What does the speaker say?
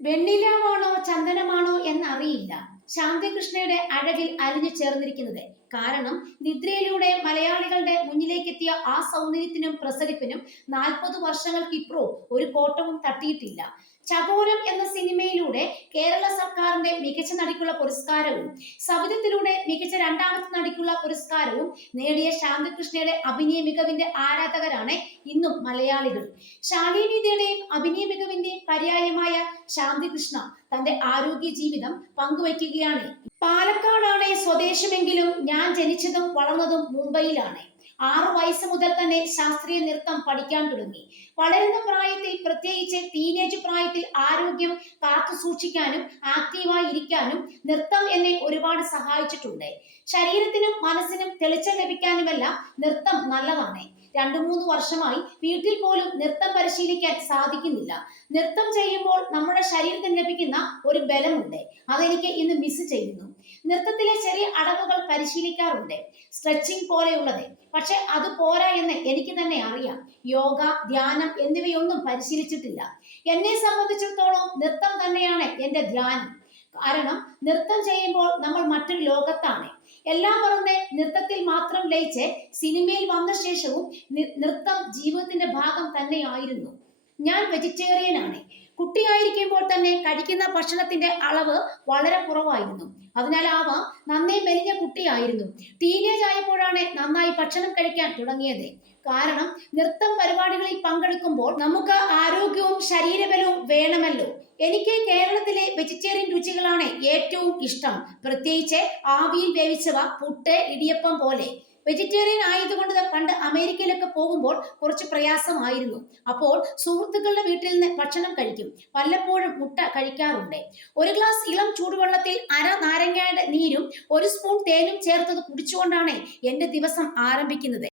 വെണ്ണിലാവാണോ ചന്ദനമാണോ എന്നറിയില്ല ശാന്തികൃഷ്ണയുടെ അഴകിൽ അലിഞ്ഞു ചേർന്നിരിക്കുന്നത്. കാരണം നിദ്രയിലൂടെ മലയാളികളുടെ മുന്നിലേക്കെത്തിയ ആ സൗന്ദര്യത്തിനും പ്രസരിപ്പിനും 40 വർഷങ്ങൾക്ക് ഒരു കോട്ടവും തട്ടിയിട്ടില്ല. ചകോരം എന്ന സിനിമയിലൂടെ കേരള സർക്കാരിന്റെ മികച്ച നടിക്കുള്ള പുരസ്കാരവും സവിധത്തിലൂടെ മികച്ച രണ്ടാമത്തെ നടിക്കുള്ള പുരസ്കാരവും നേടിയ ശാന്തികൃഷ്ണയുടെ അഭിനയ മികവിന്റെ ആരാധകരാണ് ഇന്നും മലയാളികൾ. ശാലീനതയുടെയും അഭിനയ മികവിന്റെയും പര്യായമായ ശാന്തികൃഷ്ണ തന്റെ ആരോഗ്യ ജീവിതം പങ്കുവയ്ക്കുകയാണ്. പാലക്കാടാണ് സ്വദേശമെങ്കിലും ഞാൻ ജനിച്ചതും വളർന്നതും മുംബൈയിലാണ്. 6 വയസ്സ് മുതൽ തന്നെ ശാസ്ത്രീയ നൃത്തം പഠിക്കാൻ തുടങ്ങി. വളരുന്ന പ്രായത്തിൽ, പ്രത്യേകിച്ച് ടീനേജ് പ്രായത്തിൽ ആരോഗ്യം കാത്തു സൂക്ഷിക്കാനും ആക്റ്റീവായി ഇരിക്കാനും നൃത്തം എന്നെ ഒരുപാട് സഹായിച്ചിട്ടുണ്ട്. ശരീരത്തിനും മനസ്സിനും തെളിച്ചം ലഭിക്കാനുമെല്ലാം നൃത്തം നല്ലതാണ്. 2-3 വർഷമായി വീട്ടിൽ പോലും നൃത്തം പരിശീലിക്കാൻ സാധിക്കുന്നില്ല. നൃത്തം ചെയ്യുമ്പോൾ നമ്മുടെ ശരീരത്തിന് ലഭിക്കുന്ന ഒരു ബലമുണ്ട്, അതെനിക്ക് ഇന്ന് മിസ് ചെയ്യുന്നു. നൃത്തത്തിലെ ചെറിയ അടവുകൾ പരിശീലിക്കാറുണ്ട്, സ്ട്രെച്ചിങ് പോലെയുള്ളത്. പക്ഷെ അത് പോരാ എന്ന് എനിക്ക് തന്നെ അറിയാം. യോഗ, ധ്യാനം എന്നിവയൊന്നും പരിശീലിച്ചിട്ടില്ല. എന്നെ സംബന്ധിച്ചിടത്തോളം നൃത്തം തന്നെയാണ് എന്റെ ധ്യാനം. കാരണം നൃത്തം ചെയ്യുമ്പോൾ നമ്മൾ മറ്റൊരു ലോകത്താണ്. എല്ലാം മറന്ന് നൃത്തത്തിൽ മാത്രം ലയിച്ച് സിനിമയിൽ വന്ന ശേഷവും നൃത്തം ജീവിതത്തിന്റെ ഭാഗം തന്നെയായിരുന്നു. ഞാൻ വെജിറ്റേറിയൻ ആണ്. കുട്ടിയായിരിക്കുമ്പോൾ തന്നെ കഴിക്കുന്ന ഭക്ഷണത്തിന്റെ അളവ് വളരെ കുറവായിരുന്നു. അതിനാലാവാം നന്നേ മെലിഞ്ഞ കുട്ടിയായിരുന്നു. ടീനേജ് ആയപ്പോഴാണ് നന്നായി ഭക്ഷണം കഴിക്കാൻ തുടങ്ങിയത്. കാരണം നൃത്തം പരിപാടികളിൽ പങ്കെടുക്കുമ്പോൾ നമുക്ക് ആരോഗ്യവും ശരീരബലവും വേണമല്ലോ. എനിക്ക് കേരളത്തിലെ വെജിറ്റേറിയൻ രുചികളാണ് ഏറ്റവും ഇഷ്ടം. പ്രത്യേകിച്ച് ആവിയിൽ വേവിച്ചവ, പുട്ട്, ഇടിയപ്പം പോലെ. വെജിറ്റേറിയൻ ആയതുകൊണ്ട് പണ്ട് അമേരിക്കയിലൊക്കെ പോകുമ്പോൾ കുറച്ച് പ്രയാസമായിരുന്നു. അപ്പോൾ സുഹൃത്തുക്കളുടെ വീട്ടിൽ നിന്ന് ഭക്ഷണം കഴിക്കും. വല്ലപ്പോഴും മുട്ട കഴിക്കാറുണ്ട്. ഒരു ഗ്ലാസ് ഇളം ചൂടുവെള്ളത്തിൽ അര നാരങ്ങയുടെ നീരും 1 സ്പൂൺ തേനും ചേർത്തത് കുടിച്ചുകൊണ്ടാണ് എന്റെ ദിവസം ആരംഭിക്കുന്നത്.